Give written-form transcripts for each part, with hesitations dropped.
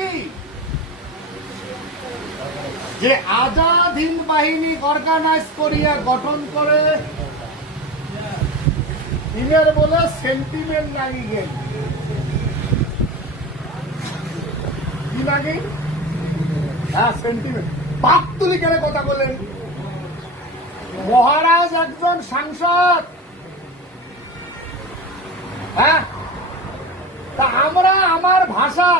কি যে আজাদ হিন্দ বাহিনী অর্গানাইজ করিয়া গঠন করে ইনের বলে সেন্টিমেন্ট লাগি গেল কি লাগে হ্যাঁ সেন্টিমেন্ট বাপ তুলি কেন কথা বলেন মহারাজ একজন সাংসদ হ্যাঁ তা আমরা আমার ভাষা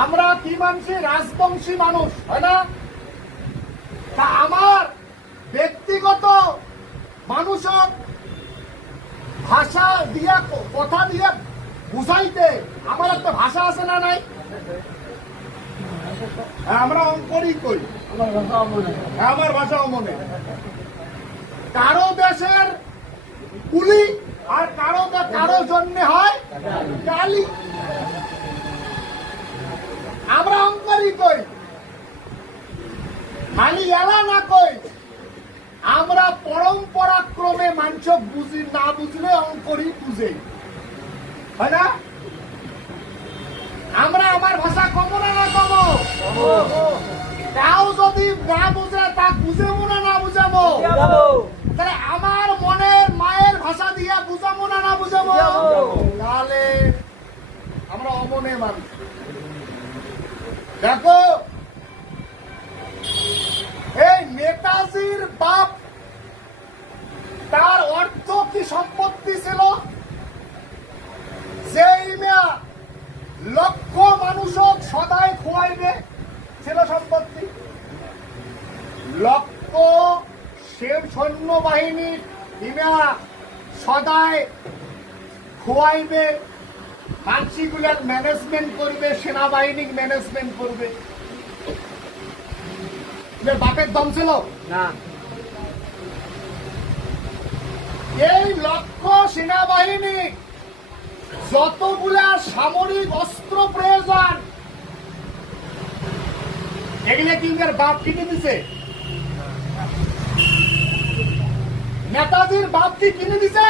আমরা কি মানছি রাজবংশী মানুষ হয় না তা আমার ব্যক্তিগত মানুষ ভাষা দিয়া কথা দিয়ে বুঝাইতে আমার একটা ভাষা আছে না নাই আমরা অঙ্করই করি আমার ভাষা মনে কারো দেশের কুলি আর কারো জন্য হয় কালি আমরা অঙ্করই কই খালি এলা না কই আমরা পরম্পরাক্রমে মানুষ বুঝি না বুঝলে অঙ্করই বুঝে হয় না আমরা আমার ভাষা কমো না কমো তাও যদি না বুঝে তা বুঝেবো না বুঝাবো তাহলে আমার মনের মায়ের ভাষা দিয়া বুঝাবো না বুঝাবো তাহলে আমরা অমনে মানুষ দেখো এই নেতাজির বাপ তার অর্থ কি সম্পত্তি ছিল যে লক্ষ মানুষক সদাই খোয়াইবে ছিল সম্পত্তি লক্ষ সৈন্যবাহিনীর ইমা সদাই খোয়াইবে মানসিগুলার ম্যানেজমেন্ট করবে সেনাবাহিনী ম্যানেজমেন্ট করবে বাপের দম ছিল না এই লক্ষ সেনাবাহিনী যতগুলা সামরিক অস্ত্র প্রয়োজন এগুলো কি বাপ কিনে দিছে নেতাজির বাপ কি কিনে দিছে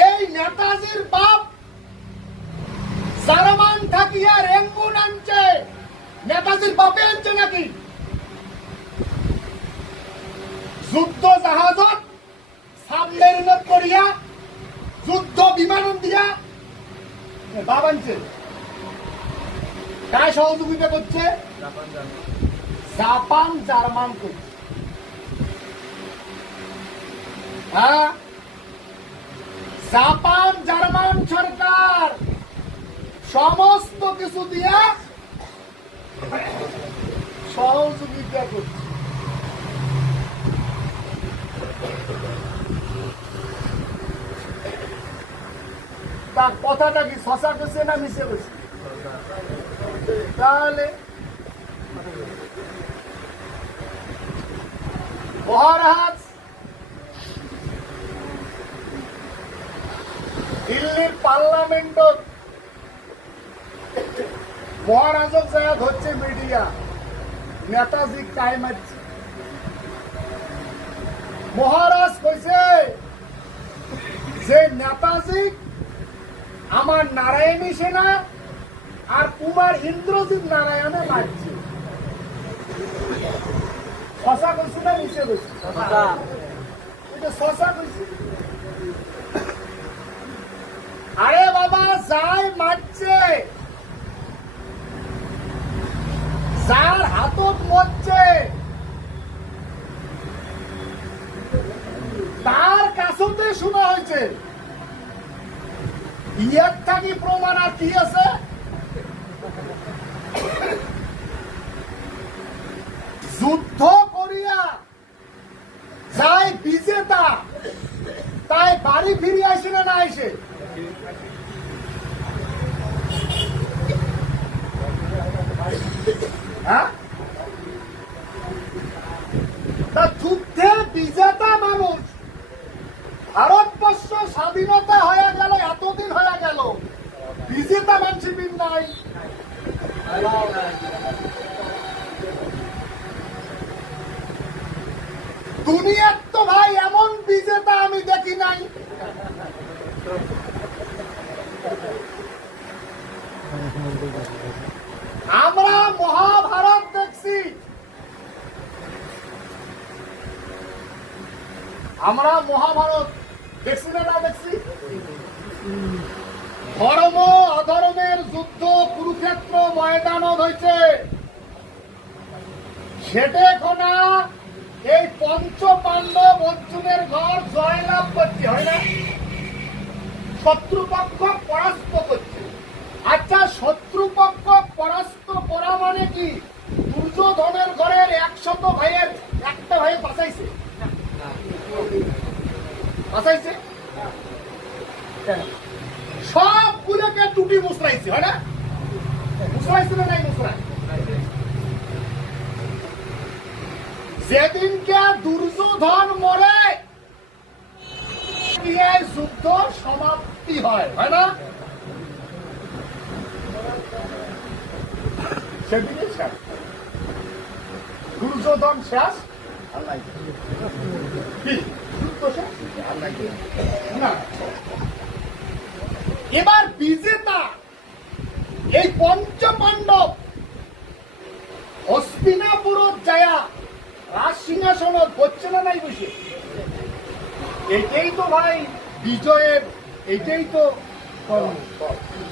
এই নেতাজির বাপ জার্মান থাকিয়া রেঙ্গুন আনছে নেতাজির বাপে আনছে নাকি যুদ্ধ জাহাজত সাবমেরিনত করিয়া যুদ্ধ বিমান দিয়া বাপ আনছে কায় সহযোগিতা করছে জাপান জার্মান করছে হ্যাঁ জাপান জার্মান সরকার সমস্ত কিছু দিয়া সহযোগিতা করছে তার কথাটা কি শশা করছে না মিশে করছে তাহলে মহারাজ দিল্লির পার্লামেন্ট মহারাজক জায়গা হচ্ছে মিডিয়া নেতাজি কায় মারছে মহারাজ কইছে যে নেতাজি আমার নারায়ণী সেনা আর কুমার ইন্দ্রজিৎ নারায়ণে মারছে শশা কইছি না মিশে কইছি শশা কইছি আরে বাবা যাই মারছে যার হাতত মরছে তার কাছতে শোনা হয়েছে ইয়ার থাকি প্রমাণ আর কি আছে যুদ্ধ করিয়া যাই বিজেতা তাই বাড়ি ফিরে আসে না আসে হ্যাঁ তা যুদ্ধে বিজেতা মানুষ ভারতবর্ষ স্বাধীনতা হয়ে গেল এতদিন হয়ে গেল বিজেতা মানুষ নাই দুনিয়ার তো ভাই এমন বিজেতা আমি দেখি নাই আমরা মহাভারত দেখছি, আমরা মহাভারত দেখছি না দেখছি? ধর্ম অধর্মের যুদ্ধ কুরুক্ষেত্র ময়দানত হয়েছে। সেটে কোনা এই পঞ্চ পাণ্ডব অর্জুনের ঘর জয়লাভ করতে হয় না, শত্রুপক্ষ পরাস্ত করছে। আচ্ছা, শত্রুপক্ষ পরাস্ত করা মানে কি? দুর্যোধনের ঘরের 100 ভাইয়ের একটা ভাই বাঁচাইছে? বাঁচাইছে? সবগুলোকে টুটি মুসরাইছে, হয় না? মুসরাইছে না নাই? মুসরাই। যেদিনকে দুর্যোধন মরে যুদ্ধ সমাপ্তি হয়, হয় না? সেদিকে শেষ, দুর্যোধন শেষ, কি যুদ্ধ শেষ না। এবার বিজেতা এই পঞ্চ পাণ্ডব হস্তিনাপুর যায়া রাজ সিংহাসন হচ্ছে না নাই বসে। এটাই তো ভাই বিজয়ের, এটাই তো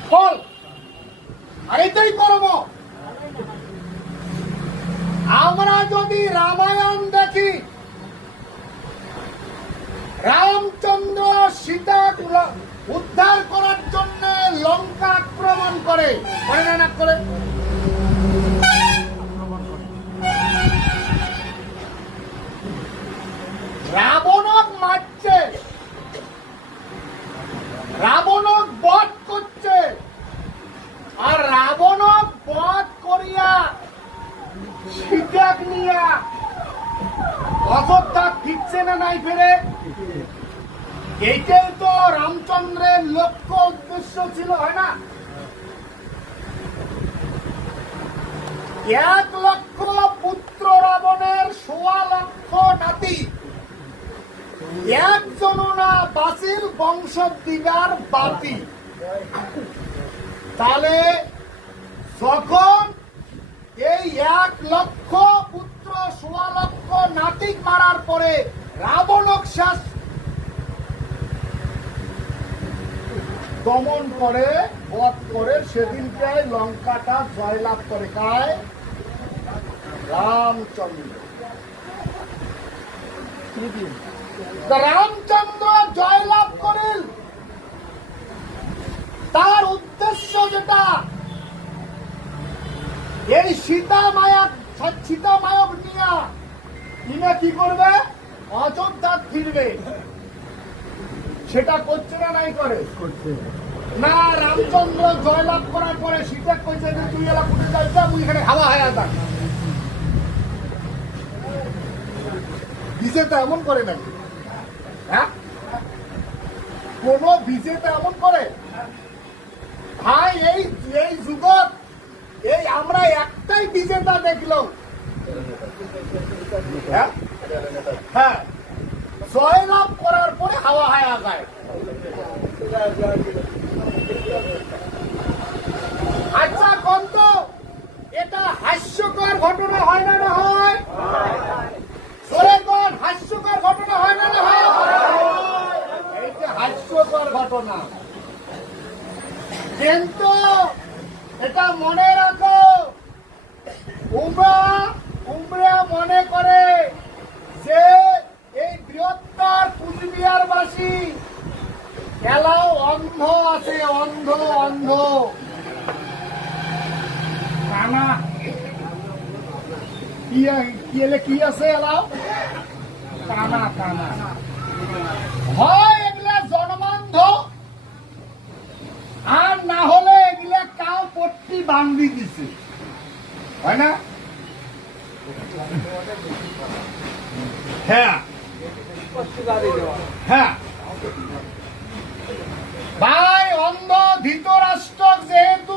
ফল, আর এটাই কর্ম। আমরা যদি রামায়ণ দেখি, রামচন্দ্র সীতা উদ্ধার করার জন্য লঙ্কা আক্রমণ করে, না করে? রাবণক মারছে, রাবণক বধ করছে, আর রাবণক বধ করিয়া সীতাক নিয়া অযোধ্যা ফিরছে না নাই ফেরে? এইটাই তো রামচন্দ্রের লক্ষ্য উদ্দেশ্য ছিল, হয় না? 1 লক্ষ পুত্র রাবণের 1.25 লক্ষ নাতি, একজনও না বাঁচিল বংশ দিগার বাতি। তাহলে যখন এই 1 লক্ষ পুত্র 1.25 লক্ষ নাতিক মারার পরে রাবণক শেষ দমন করে, বধ করে, সেদিনকে লঙ্কাটা জয়লাভ করে কায়? রামচন্দ্র। রামচন্দ্র জয়লাভ করেন, তার উদ্দেশ্য যেটা, এই সীতা মায়ক নিয়া ইনা কি করবে? অযোধ্যা ফিরবে। সেটা করছে না নাই করে? না, রামচন্দ্র জয়লাভ করার পরে সীতা কইছে যে তুই এলা কোথায় যাইছা, তুই এখানে হাওয়া হয়ে থাক। বিজেতা এমন করে নাকি? হ্যাঁ, কোন বিজেতা এমন করে? ভাই এই যুগত এই আমরা একটাই বিজেতা দেখলাম, হ্যাঁ, জয়লাভ করার পরে হাওয়া হায়া যায়। আচ্ছা কোন তো এটা হাস্যকর ঘটনা হয় না না হয়? হাস্যকর ঘটনা হয় না না হয়? এইটা হাস্যকর ঘটনা, কিন্তু এটা মনে রাখো, উমরা মনে করে যে এই বৃহত্তর কুচবিহারবাসী এলাও অন্ধ আছে, অন্ধ অন্ধ কানা কি আছে, এলাও কানা কানা হয়, এগুলা জন্মান্ধ, আর না হলে এগুলা কাউ পট্টি বান্ধি দিছে, হয় না? হ্যাঁ হ্যাঁ ভাই, অন্ধ ধৃতরাষ্ট্র যেহেতু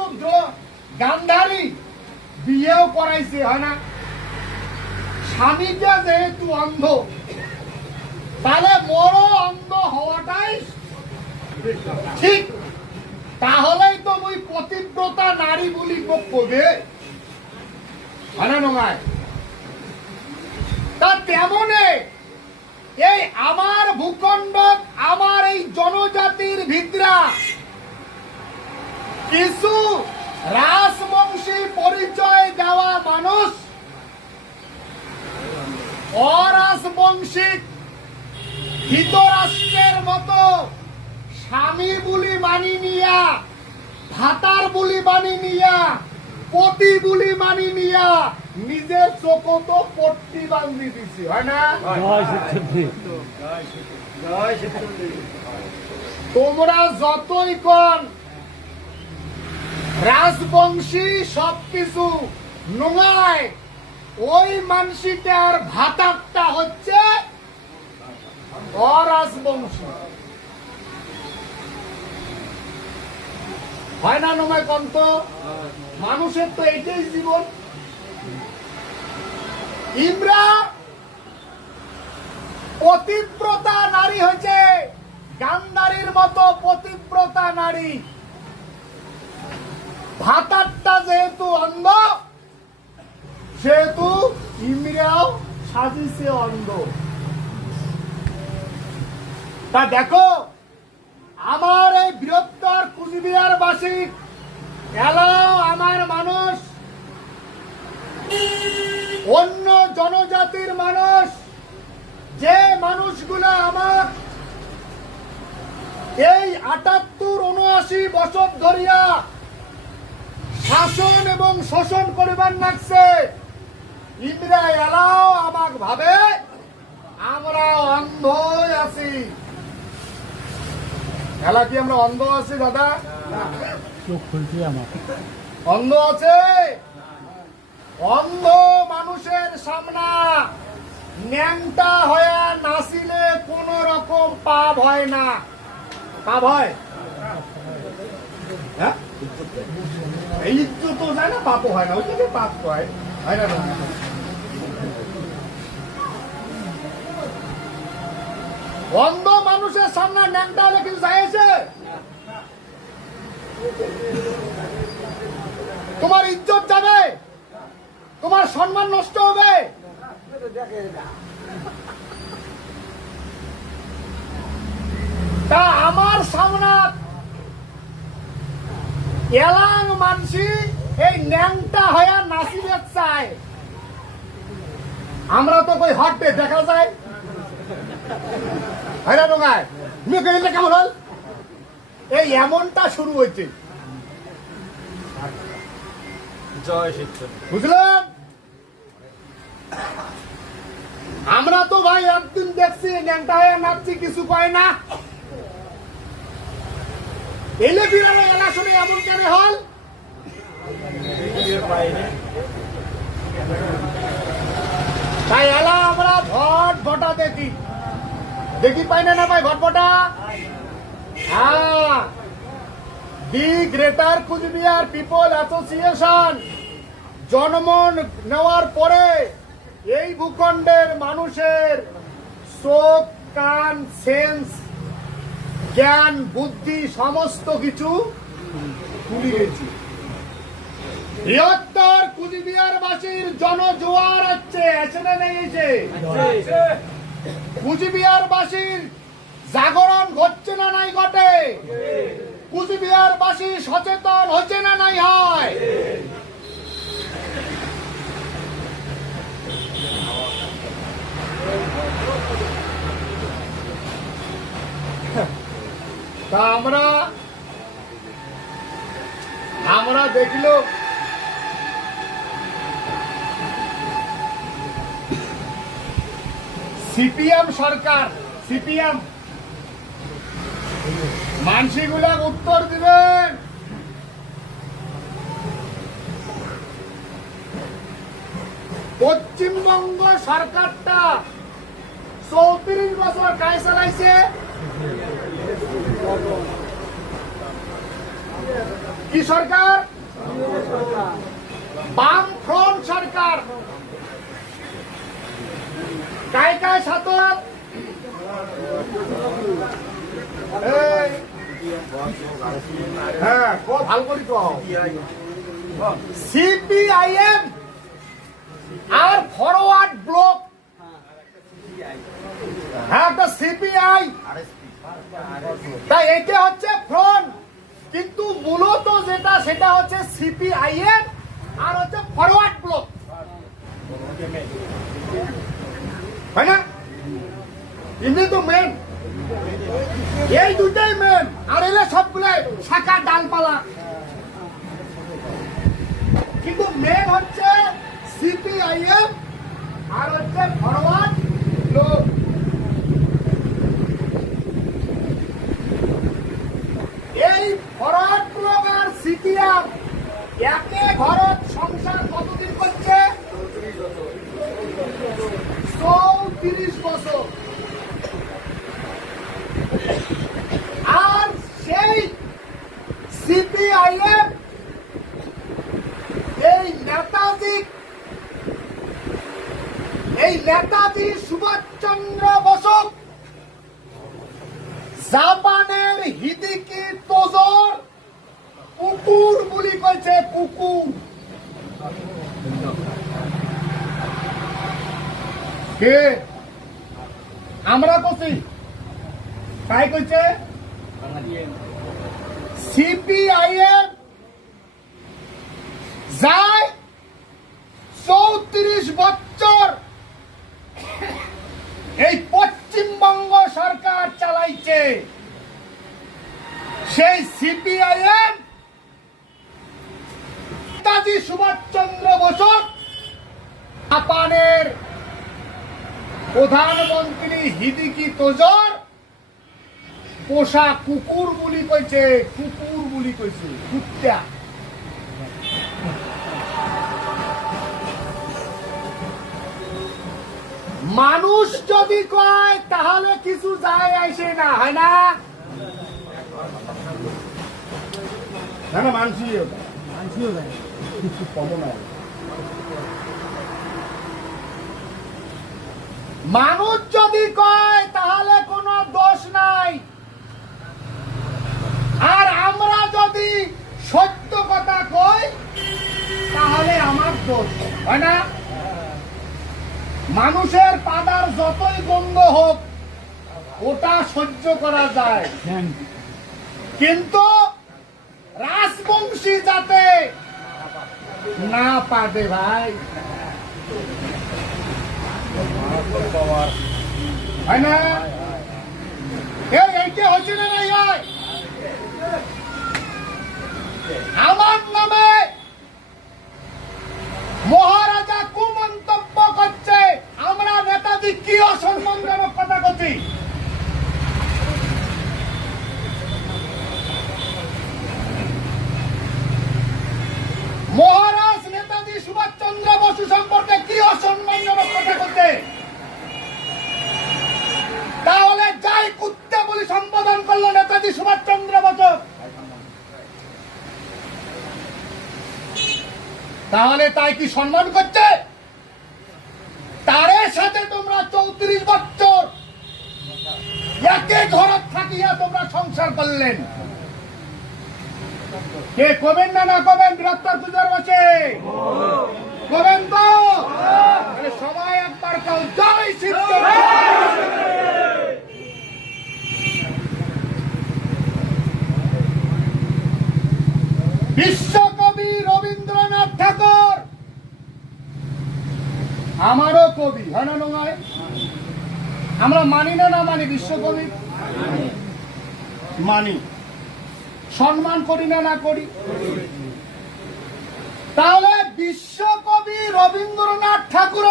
গান্ধারী বিয়েও করাইছে, হয় না? স্বামীটা যেহেতু অন্ধ, তাহলে বড় অন্ধ হওয়াটাই ঠিক তাহলেই তো ওই পতিব্রতা নারী বলি কবে মানে নয় তা তেমনে এই আমার ভূখণ্ড আমার এই জনজাতির ভিতরা কিছু রাজবংশী পরিচয় দেওয়া মানুষ অরাজবংশী ধৃতরাষ্ট্রের মতো স্বামী বলি মানি নিয়া ভাতার বলি মানি নিয়া পতি বলি মানি নিয়া নিজের চোখত পট্টি বান্ধি দিছি হয় না তোমরা যতই কন রাজবংশী সবকিছু নোংায় ওই মানসিটার ভাতারটা হচ্ছে অরাজবংশী হয় না নোংায় কন্ত মানুষের তো এইটাই জীবন ইমরা পতিব্রতা নারী হয়েছে গান্ধারীর মতো পতিব্রতা নারী ভাতারটা যেহেতু অন্ধ সেহেতু ইমরাও সাজিছে অন্ধ তা দেখো আমার এই বৃহত্তর কুচবিহার বাসী এলাও আমার মানুষ অন্য জনজাতির মানুষ যে মানুষগুলো আমার এই ৭৮-৭৯ বছর ধরিয়া শাসন এবং শোষণ করিবার লাগছে ইমরা এলাও আমাক ভাবে আমরা অন্ধ আছি এলা কি আমরা অন্ধ আছি দাদা চোখ খুলছি আমার অন্ধ আছে অন্ধ মানুষের সামনা ন্যাংটা হয়ে নাচিলে কোন রকম পাপ হয় না পাপ হয় হ্যাঁ এই ইজ্জত যায় না পাপও হয় না ওই থেকে পাপ হয় হয় না অন্ধ মানুষের সামনে ন্যাংটা হলে কিছু যাইছে তোমার ইজ্জত যাবে তোমার সম্মান নষ্ট হবে তা আমার সামনা এলাং মানসি এই ন্যাংটা হয়ে নাচিবে চায় আমরা তো কই হটে দেখা যায় হ্যাঁ ডোঙায় তুমি কইলে কেমন হল এই এমনটা শুরু হয়েছে বুঝলেন আমরা তো ভাই একদিন দেখছি ন্যাংটা হয়ে নাচছি কিছু কয় না এলে বিড়ালে এলা শুনে এমন কেন হল তাই এলা আমরা ভট ভটা দেখি দেখি পাই না ভাই ভট ভটা হ্যাঁ the greater Coochbehar people association জন্ম নেওয়ার পরে এই ভূখণ্ডের মানুষের চোখ কান সেন্স জ্ঞান বুদ্ধি সমস্ত কিছু খুলে গেছে বৃহত্তর কুচবিহারবাসীর জনজোয়ার হচ্ছে এসে না নেই এসে কুচবিহারবাসীর জাগরণ ঘটছে না নাই ঘটে কুচবিহারবাসী সচেতন হচ্ছে না নাই হয় তা আমরা দেখল সিপিএম সরকার সিপিএম মানসিগুলা উত্তর দিবেন পশ্চিমবঙ্গ সরকারটা ৩৪ বছর কাজ চালাইছে কি সরকার বামফ্রন্ট সরকার কায় কায় সাথে হ্যাঁ কো ভালো করি কও সিপিআইএম আর ফরওয়ার্ড ব্লক হ্যাঁ তো সিপিআই তাই এটা হচ্ছে ফ্রন্ট কিন্তু মূলত যেটা সেটা হচ্ছে সিপিআইএম আর হচ্ছে ফরওয়ার্ড ব্লক তাই না ইনি তো মেন এই দুটাই মেন আর এলে সবগুলো শাখা ডালপালা কিন্তু মেন হচ্ছে সিপিআইএম আর হচ্ছে ফরওয়ার্ড ব্লক এই ফরওয়ার্ড ব্লক আর সিপিএম একে ঘরত সংসার কতদিন করছে 34 বছর আর সেই সিপিআইএম এই নেতাজি সুভাষচন্দ্র বসু জাপানের হিদিকি তোজোর কুকুর বুলি কইছে কুকুর কে আমরা কইছি তাই কইছে সিপিআইএম যায় 34 বছর এই পশ্চিমবঙ্গ সরকার চালাইছে সেই সিপিআইএম নেতাজি সুভাষচন্দ্র বসু জাপানের প্রধানমন্ত্রী হিদিকি তোজোর পোষা কুকুর বুলি কইছে কুত্তা মানুষ যদি কয় তাহলে কিছু যায় আসে না হয় না মানুষই কিছু কম না মানুষ যদি কয় তাহলে কোনো দোষ নাই আর আমরা যদি সত্য কথা কই তাহলে আমার দোষ হয় না মানুষের পাদার যতই গন্ধ হোক ওটা সহ্য করা যায় কিন্তু রাজবংশী যাতে না পাবে ভাই হয় না এইটা হচ্ছে না নাই হয় আমার নামে মহারাজা কুমন্তব্য করছে আমরা নেতাজি কি অসম্মানজনক কথা করছি মহারাজ নেতাজি সুভাষচন্দ্র বসু সম্পর্কে কি অসম্মানজনক কথা করছে তাহলে যাই কুত্তে বলে সম্বোধন করলো নেতাজি সুভাষচন্দ্র বসু তাহলে তাই কি সম্মান করছে তার সাথে তোমরা 34 বছর একে ঘরত থাকিয়া তোমরা সংসার করলেন কে কবেন না কবেন বৃহত্তর পূজার বসে কবেন তো সবাই একবার কেউ জয় সিদ্ধ বিশ্বকবি রবীন্দ্রনাথ ঠাকুর আমারও কবি হয় না নয় আমরা মানি না মানি বিশ্বকবি মানি সম্মান করি না করি তাহলে বিশ্বকবি রবীন্দ্রনাথ ঠাকুর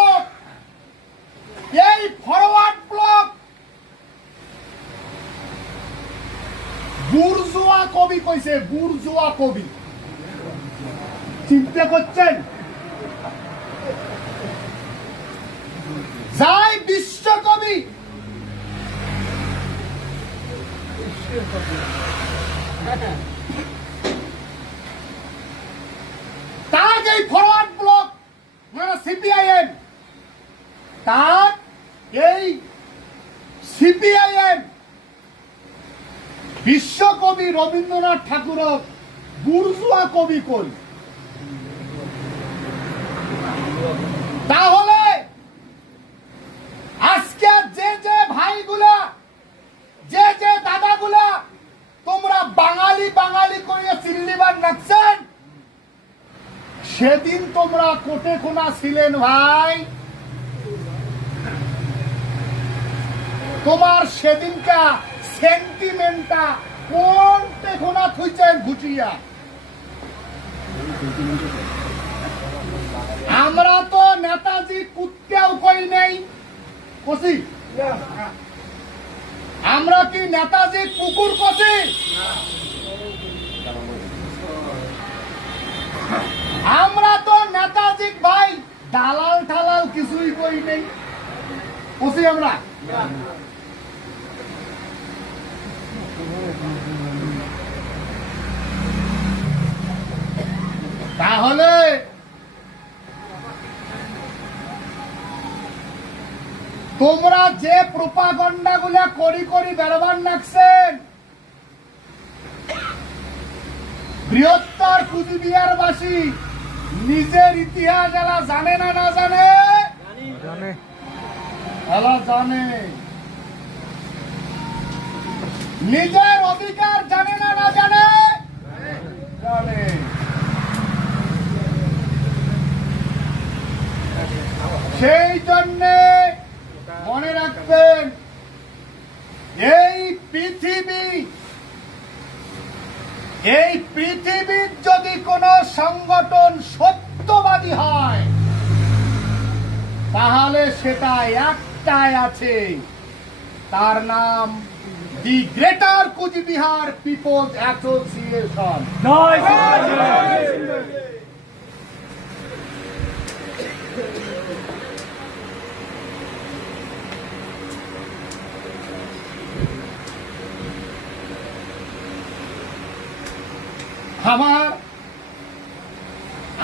এই ফরওয়ার্ড ব্লক বুর্জোয়া কবি কইছে বুর্জোয়া কবি চিন্তা করছেন যাই বিশ্বকবি তার এই ফরওয়ার্ড ব্লক মানে সিপিআইএম তার এই সিপিআইএম বিশ্বকবি রবীন্দ্রনাথ ঠাকুরক বুর্জুয়া কবি কই। তাহলে আজকে যে যে ভাইগুলা, যে যে দাদাগুলা তোমরা বাঙালি বাঙালি করে চিল্লিবার নাচছেন, সেদিন তোমরা কোটে কোনা ছিলেন ভাই। তোমার সেদিনকা সেন্টিমেন্টটা কোন টেকোনা থুইছেন ঘুটিয়া। আমরা তো নেতাজি কুত্তেও কই নেই কষি, আমরা কি নেতাজি কুকুর কষি? আমরা তো নেতাজি ভাই দালাল ঠালাল কিছুই কই নেই কষি আমরা। তাহলে তোমরা যে প্রোপাগান্ডা গুলা করি করি বেড়াবার নাকছেন, বৃহত্তর কুচবিহারবাসী নিজের ইতিহাস এলা জানে না না জানে? এলা জানে। নিজের অধিকার জানে না না জানে? জানে। সেই জন্যে মনে রাখবেন, এই পৃথিবীর যদি কোন সংগঠন সত্যবাদী হয়, তাহলে সেটা একটাই আছে, তার নাম the greater Coochbehar peoples association.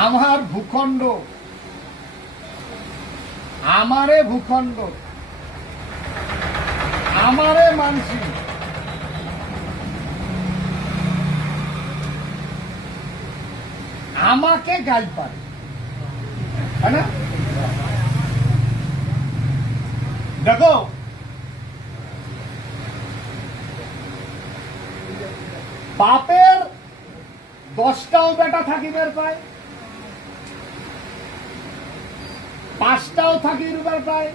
আমার ভূখণ্ড, আমারে ভূখণ্ড, আমারে মানসি, আমাকে গাল পারে, তাই না? দেখো, বাপের 10টাও বেটা থাকিবার পায়, 5টাও থাকিবার পায়,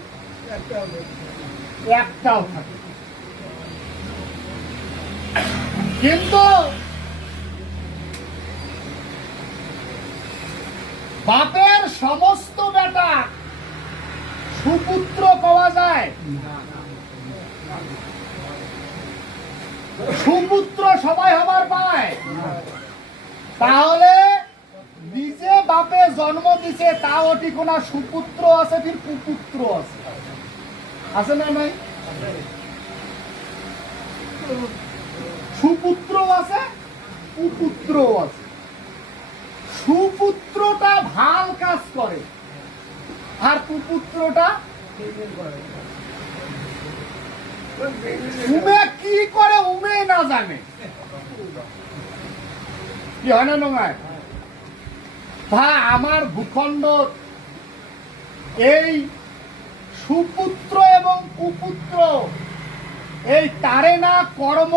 একটাও থাকে। কিন্তু বাপের সমস্ত বেটা সুপুত্র পাওয়া যায়? সুপুত্র সবাই হবার পায়? তাহলে নিজে বাপে জন্ম দিছে তাও ঠিকনা সুপুত্র আছে, ফির কুপুত্র আছে, আছে না নাই? সুপুত্র আছে, কুপুত্র আছে। সুপুত্রটা ভাল কাজ করে আর কুপুত্রটা উমে কি করে উমে না জানে, কি হয় না নয়? ভাই, আমার ভূখণ্ড এই সুপুত্র এবং কুপুত্র এই তারে না কর্ম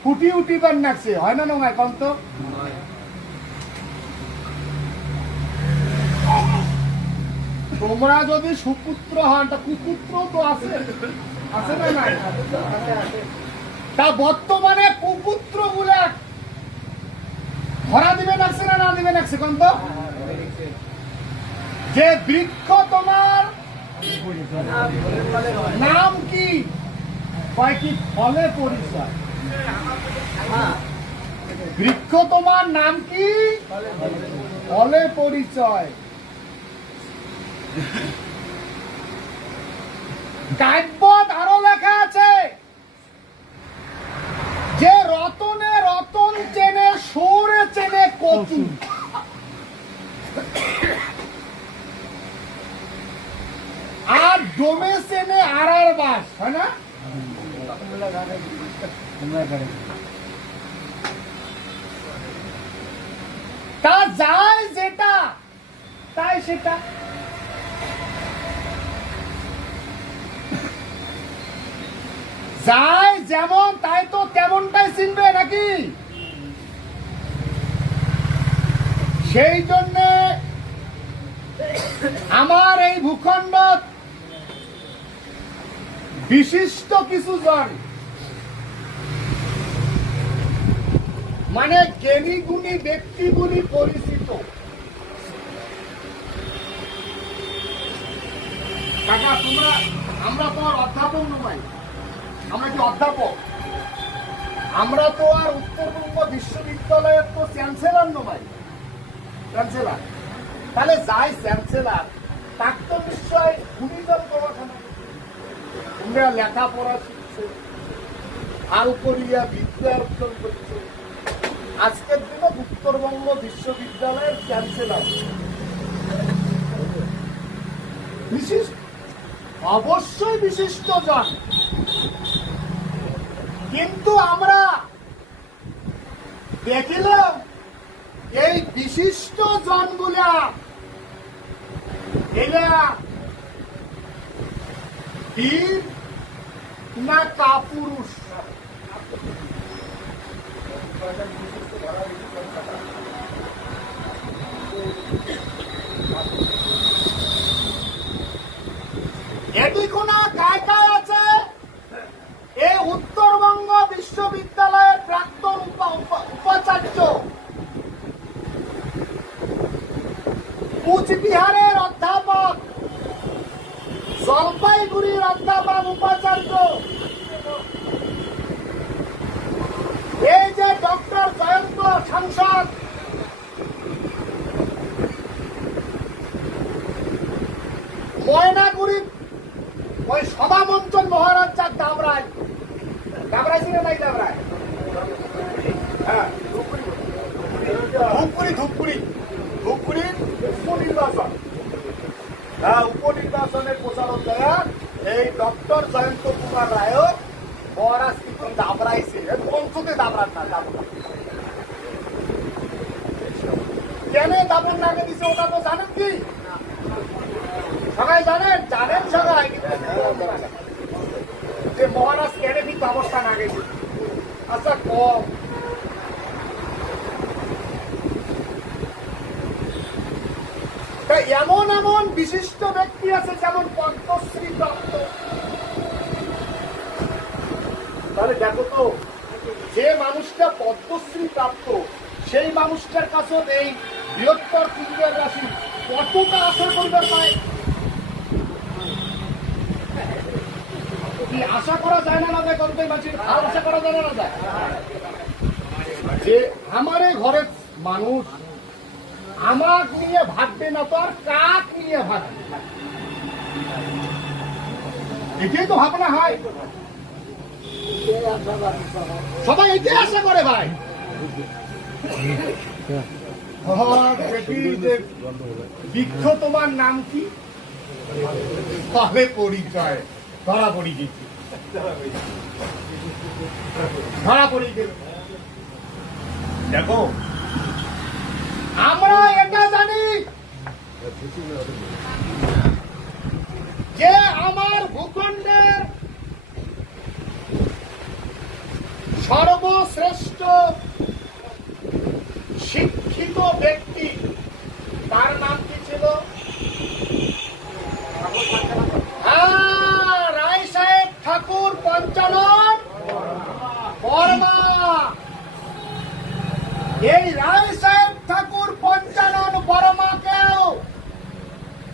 ফুটি উঠিবার নাকছে, হয় না নয়? কম তো তোমরা যদি সুপুত্র হন, তা কুপুত্র তো আছে, আছে না নাই? তা বর্তমানে কুপুত্র গুলা ধরা দিবে নাকছে না না দিবে নাকছে? কম তো যে বৃক্ষ তোমার নাম কি, কয়েকটি ফলে পরিচয়। বৃক্ষ তোমার নাম কি, ফলে পরিচয়। কাব্য আরো লেখা আছে যে রতনে রতন চেনে, সৌরে চেনে কচু। আর ডোমে চেনে আড়ার বাস, হয় না? তা যায় যেটা তাই সেটা। যায় যেমন তাই তো তেমনটাই চিনবে নাকি? সেই জন্য আমার এই ভূখণ্ড বিশিষ্ট কিছু জন, মানে জ্ঞানী গুণী ব্যক্তিগুলি পরিচিত। কাকা তোমরা, আমরা তো আর অধ্যাপক নয়, আমরা কি অধ্যাপক? আমরা তো আর উত্তরবঙ্গ বিশ্ববিদ্যালয়ের তো চ্যান্সেলর নয়, চ্যান্সেলর। তাহলে যাই চ্যান্সেলর, তার তো নিশ্চয় ভূমিকার পড়াশোনা, তোমরা লেখাপড়া শিখছে, হাল করিয়া বিদ্যা অর্জন করছে। আজকের দিনে উত্তরবঙ্গ বিশ্ববিদ্যালয়ের চ্যান্সেলর বিশিষ্ট, অবশ্যই বিশিষ্ট জন। কিন্তু আমরা দেখিলাম এই বিশিষ্ট জনগুলা এরা বীর না কাপুরুষ? এটি কোন কায় কায় আছে? এই উত্তরবঙ্গ বিশ্ববিদ্যালয়ের প্রাক্তন উপাচার্য, কুচবিহারের অধ্যাপক, জলপাইগুড়ির অধ্যাপক উপাচার্য, এই যে ডক্টর জয়ন্ত সাংসদ, ময়নাগুড়ির ওই সদামঞ্চল মহারাজ চার দাবরায়, দাবরায় ছিল নাই? দাবরায়, হ্যাঁ, ধূপগুড়ি, ধূপগুড়ি, ধূপগুড়ির উপনির্বাচন, হ্যাঁ, উপনির্বাচনের প্রচারক এই ডক্টর জয়ন্ত কুমার রায় মহারাজ কিন্তু দাবরাইছে, পঞ্চতে দাবরার না, দাবরা কেন দাবর নাগে দিছে ওটা তো জানেন কি? সবাই জানেন? জানেন সবাই যে মহারাজ কেন কি ব্যবস্থা না গেছে? আচ্ছা কম এমন এমন বিশিষ্ট ব্যক্তি আছে যেমন পদ্মশ্রী প্রাপ্ত। তাহলে দেখো তো, যে মানুষটা পদ্মশ্রী প্রাপ্ত সেই মানুষটার কাছে এই বৃহত্তর কুম্ভের রাশি কতটা আশা করবে পায়? কি আশা করা যায় না? না যায়? করবে মানুষের আর আশা করা যায় না যায়? যে আমার ঘরের মানুষ আমার নিয়ে ভাববে না তো আর কাক নিয়ে ভাববে? এটাই তো ভাবনা হয়, সবাই এটাই আশা করে ভাই। বৃক্ষ তোমার নাম কি? কবে পরিচয় ধরা পড়ি গেছি, ধরা পড়ি গেল। দেখো আমরা এটা জানি যে আমার ভূখণ্ডের সর্বশ্রেষ্ঠ শিক্ষিত ব্যক্তি, তার নাম কি ছিল? রায় সাহেব ঠাকুর পঞ্চানন বর্মা। এই রায় সাহেব ঠাকুর পঞ্চানন বর্মাকেও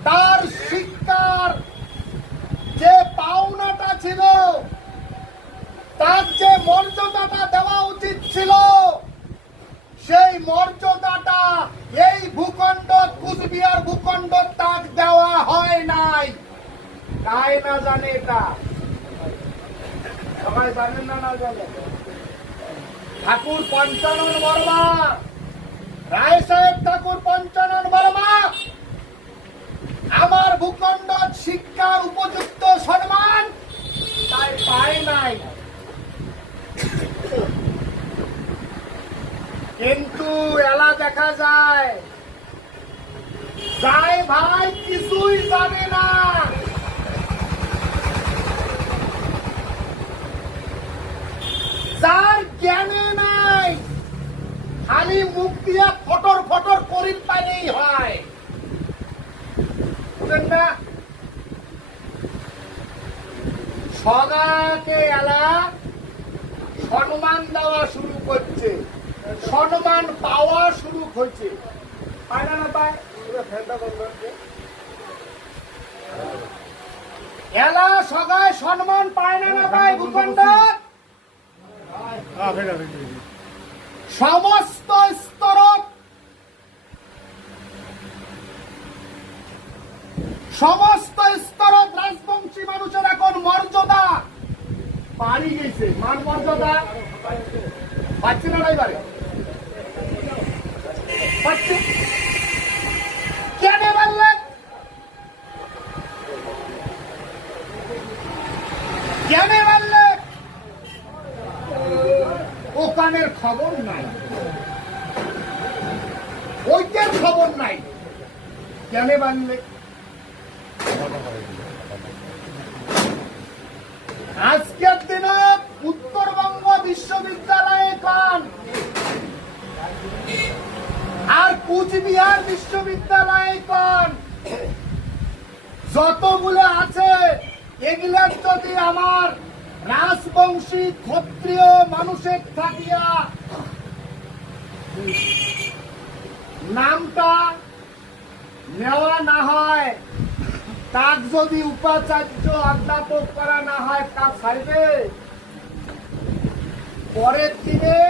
তার শিক্ষার যে পাওনাটা ছিল, তার যে মর্যাদাটা দেওয়া উচিত ছিল, সেই মর্যাদাটা এই ভূখণ্ড, কুচবিহার ভূখণ্ড তাক দেওয়া হয় নাই। তাই না জানে? এটা সবাই জানেন না? না জানেন? ঠাকুর পঞ্চানন বর্মা, রায় সাহেব ঠাকুর পঞ্চানন বর্মা আমার ভূখণ্ড শিক্ষার উপযুক্ত সম্মান তাই পায় নাই। দেখা যায় যায় ভাই কিছুই জানে না, যার জ্ঞানে নাই, খালি মুখ দিয়ে ফটর ফটর করিল পাইলেই হয়। বুঝেন না? সগাকে এলা সম্মান দেওয়া শুরু করছে, সম্মান পাওয়া শুরু হচ্ছে। পায় না না পায়? এলা সগায় সম্মান পায় না না পায়? ভূখণ্ড সমস্ত স্তরত রাজবংশী মানুষের এখন মর্যাদা পারি গেছে। মান মর্যাদা পাচ্ছে না এবারে? পাচ্ছে। কেন বললেন? কেন বললেন? ওখানের খবর নাই, ওইটার খবর নাই। কেন বানলে? আজকের দিনে উত্তরবঙ্গ বিশ্ববিদ্যালয়ে কান আর কুচবিহার বিশ্ববিদ্যালয়ে কান যতগুলো আছে, এগুলার যদি আমার রাজবংশী ক্ষত্রিয় মানুষের থাকিয়া নামটা নেওয়া না হয়, তাক যদি উপাচার্য অধ্যাপক করা না হয়, তা ছাড়বে। পরের দিনে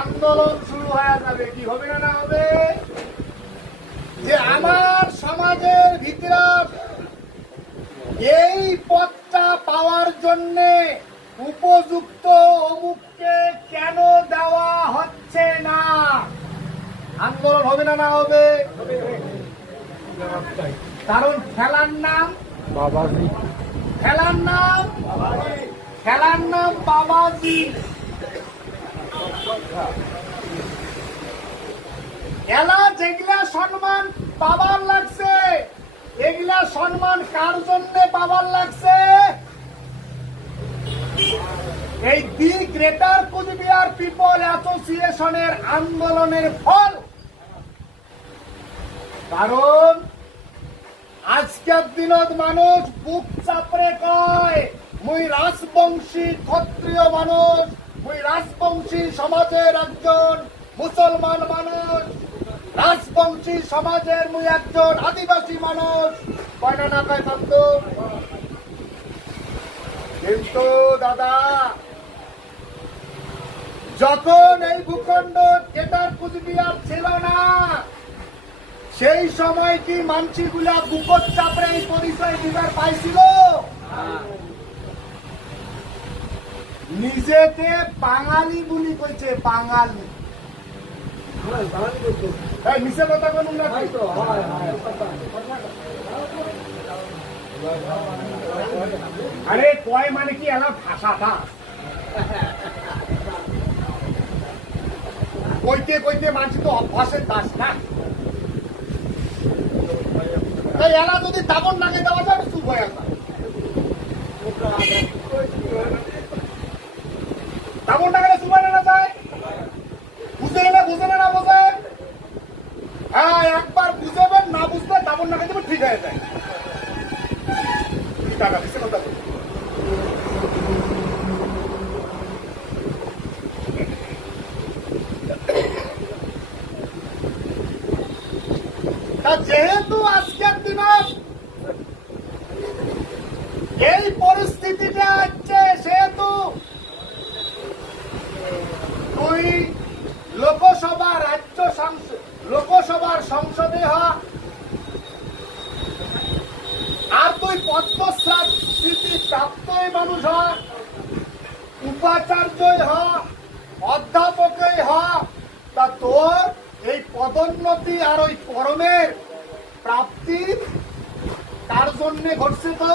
আন্দোলন শুরু হয়ে যাবে। কি হবে না না হবে? যে আমার সমাজের ভিতরে এই পদটা পাওয়ার জন্য উপযুক্ত অমুককে কেন দেওয়া হচ্ছে না? আন্দোলন হবে না না হবে? কারণ খেলার নাম বাবাজি, খেলার নাম বাবাজি। এলা যেগুলা সম্মান পাবার লাগছে, এগুলা সম্মান কার জন্য পাবার লাগছে? এই দি গ্রেটার কুচবিহার পিপল অ্যাসোসিয়েশনের আন্দোলনের ফল। কারণ আজকের দিনত মানুষ বুক চাপড়ে কয়, মুই রাজবংশী ক্ষত্রিয় মানুষ, মুই রাজবংশী সমাজের একজন মুসলমান মানুষ, রাজবংশী সমাজের মুই একজন আদিবাসী মানুষ। কয়টা না কয় থাকতো? কিন্তু দাদা, যখন এই ভূখণ্ড গ্রেটার কুচবিহার ছিল না, সেই সময় কি মানসিগুলা বুকত চাপড়ে এই পরিচয় দিবার পাইছিল? নিজেকে বাঙালি বলি কইছে, বাঙালি। এই মিছে কথা বলুন না। আরে কয় মানে কি এলা ভাষাটা কইতে কইতে মানসি তো অভ্যাসের দাস না। তাই এলা যদি দাবন নাগে দেওয়া যায়, চুপ হয়ে আসা। দাবন নাগে চুপ হয়ে না যায়, বুঝে গেলে বুঝে না বোঝে। হ্যাঁ, একবার বুঝেবেন, না বুঝলে দাবন নাগে দেবেন, ঠিক হয়ে যায়। টাকা দিচ্ছে কথা বলি। যেহেতু আজকের দিনে এই পরিস্থিতিটা হচ্ছে, সেহেতু তুই লোকসভার সংসদে হ, আর তুই পদ্মশ্রী প্রাপ্তই মানুষ হ, উপাচার্যই হ, অধ্যাপকই হ, তা তোর এই পদোন্নতি আর ওই করমের প্রাপ্তি তার জন্য ঘটছে। তো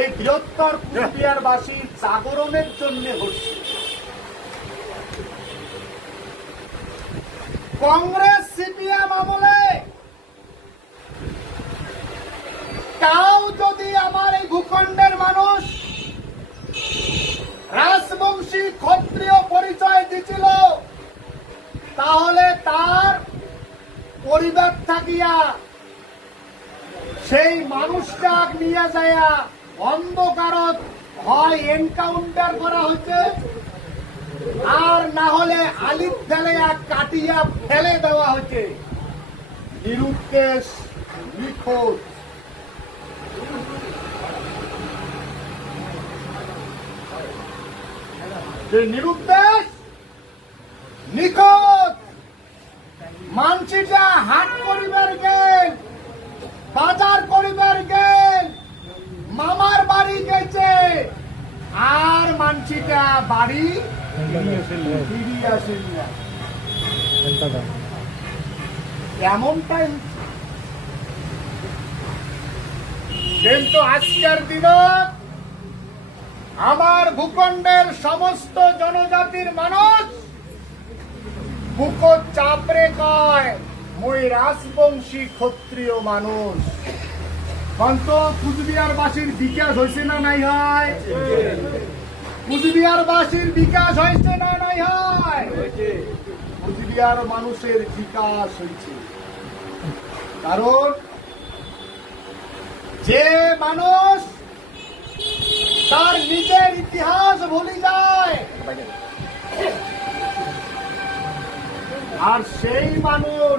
এই বৃহত্তর কুচবিহারবাসীর জাগরণের জন্য ঘটছে। কংগ্রেস সিপিএম আমলে তাও যদি আমার এই ভূখণ্ডের মানুষ রাজবংশী ক্ষত্রিয় পরিচয় দিছিল, তাহলে তার পরিবার থাকিয়া সেই মানুষটা নিয়ে যায়া অন্ধকারত হয় এনকাউন্টার করা হয়েছে, আর না হলে আলিপ ফেলেয়া কাটিয়া ফেলে দেওয়া হয়েছে। নিরুদ্দেশ নিখোঁজ। নিরুদ্দেশ নিখোঁজ মানসিটা হাট করিবার গেল, বাজার করিবার গেল, মামার বাড়ি গেছে, আর মানসিটা বাড়ি ফিরিয়ে আসেন না। এমনটাই কিন্তু আজকের দিন আমার ভূখণ্ডের সমস্ত জনজাতির মানুষ বুক চাপড়ে কয় মই রাজবংশী ক্ষত্রিয় মানুষ। কন্ত কুচবিহারবাসীর বিকাশ হয়েছে না নাই হয়? কুচবিহারবাসীর বিকাশ হয়েছে না নাই হয়? কুচবিহার মানুষের বিকাশ হয়েছে। কারণ যে মানুষ তার নিজের ইতিহাস ভুলে যায়, আর সেই মানুষ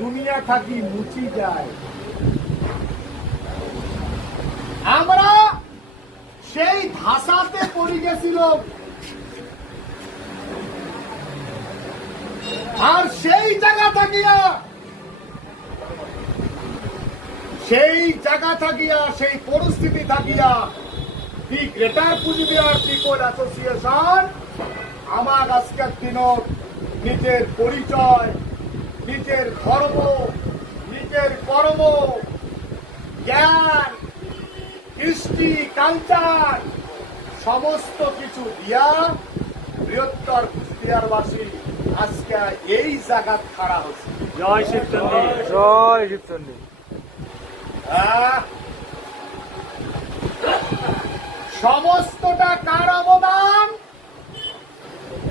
দুনিয়া থাকি মুচি যায়। আমরা সেই ভাষাতে পড়ে গেছিল, আর সেই জায়গা থাকিয়া সেই পরিস্থিতি থাকিয়া the greater Coochbehar people association আমার আজকের দিনত নিজের পরিচয়, নিজের ধর্ম, নিজের কর্ম, জ্ঞান, কৃষ্টি, কালচার সমস্ত কিছু দিয়া বৃহত্তর কুচবিহারবাসী আজকে এই জায়গাত খাড়া হচ্ছে। জয় শিবচন্ডী, জয় শিবচন্ডী। সমস্তটা কার অবদান?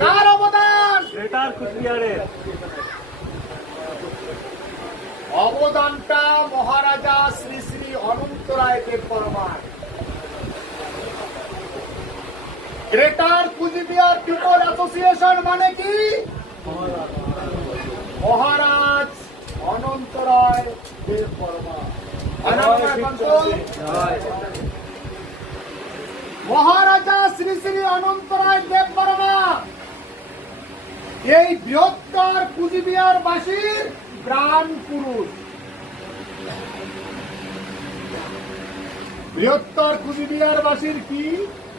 কার অবদান? গ্রেটার কুচবিহারের অবদানটা মহারাজা শ্রী শ্রী অনন্ত রায় দেব বর্মার। গ্রেটার কুচবিহার পিপল অ্যাসোসিয়েশন মানে কি? মহারাজ অনন্ত রায় দেব বর্মা। মহারাজা শ্রী শ্রী অনন্ত রায় দেব বর্মা এই বৃহত্তর কুচবিহারবাসীর প্রাণ পুরুষ। বৃহত্তর কুচবিহারবাসীর কি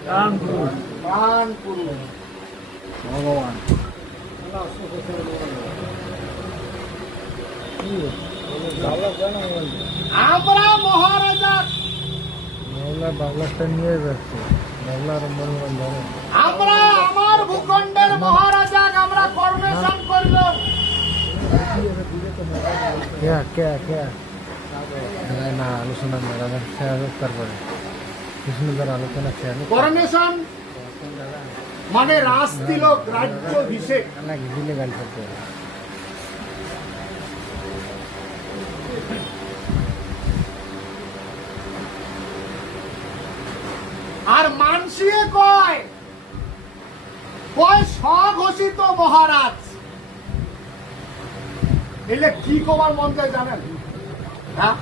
রাম পুরুষ, প্রাণ পুরুষ ভগবান। আমরা মহারাজা, বাংলাটা নিয়ে যাচ্ছে, বাংলার আমরা আমার ভূখণ্ডের মহারাজা আমরা ফরমেশন করলাম। না আলোচনা তারপরে কৃষ্ণদার আলোচনা ফরমেশন মানে রাজতিলক, রাজ্যাভিষেক। দিলে গান করতে আর মানসিয়ে কয় কয় স্বঘোষিত মহারাজ। এলে কি কবার মন চায় জানেন? হ্যাঁ,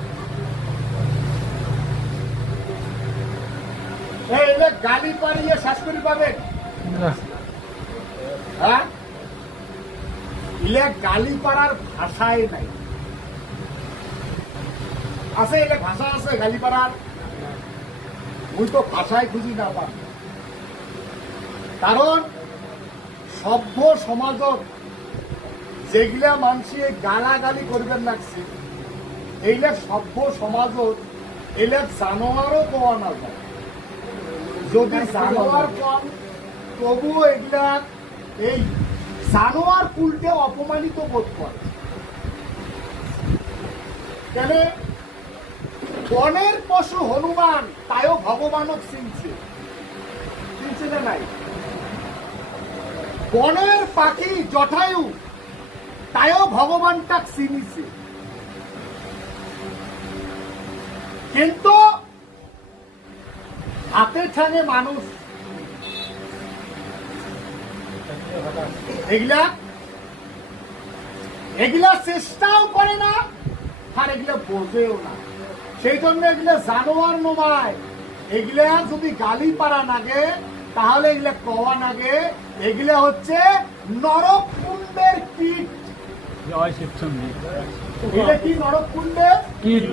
এলে গালি পাড়িয়ে শেষ করে পাবেন। হ্যাঁ, এলে গালি পাড়ার ভাষাই নাই। আছে এলে ভাষা আছে গালি পাড়ার, ওই তো ভাষায় খুঁজি না পান। কারণ সভ্য সমাজত যেগুলা মানুষে গালাগালি করবেন লাগছে, এইলে সভ্য সমাজত এলে জানোয়ারও পাওয়া না যায়। যদি জানোয়ার কম তবুও এগুলা এই জানোয়ার উল্টে অপমানিত বোধ করে। কেন? বনের পশু হনুমান তাইও ভগবানক চিনছে, চিনছে না নাই? বনের পাখি জটায়ু তাইও ভগবানটা চিনিছে, কিন্তু হাতে ঠাঙে মানুষ এগুলা এগুলা চেষ্টাও করে না, আর এগুলা বোঝেও না। সেই জন্য এগুলা জানোয়ার নমায়। এগুলা যদি গালি পারা নাগে তাহলে এগুলা কওয়া নাগে এগুলা হচ্ছে নরক কুণ্ডের কীট। জয় শিবচন্দ্র। এটা কি নরক কুণ্ডের কীট।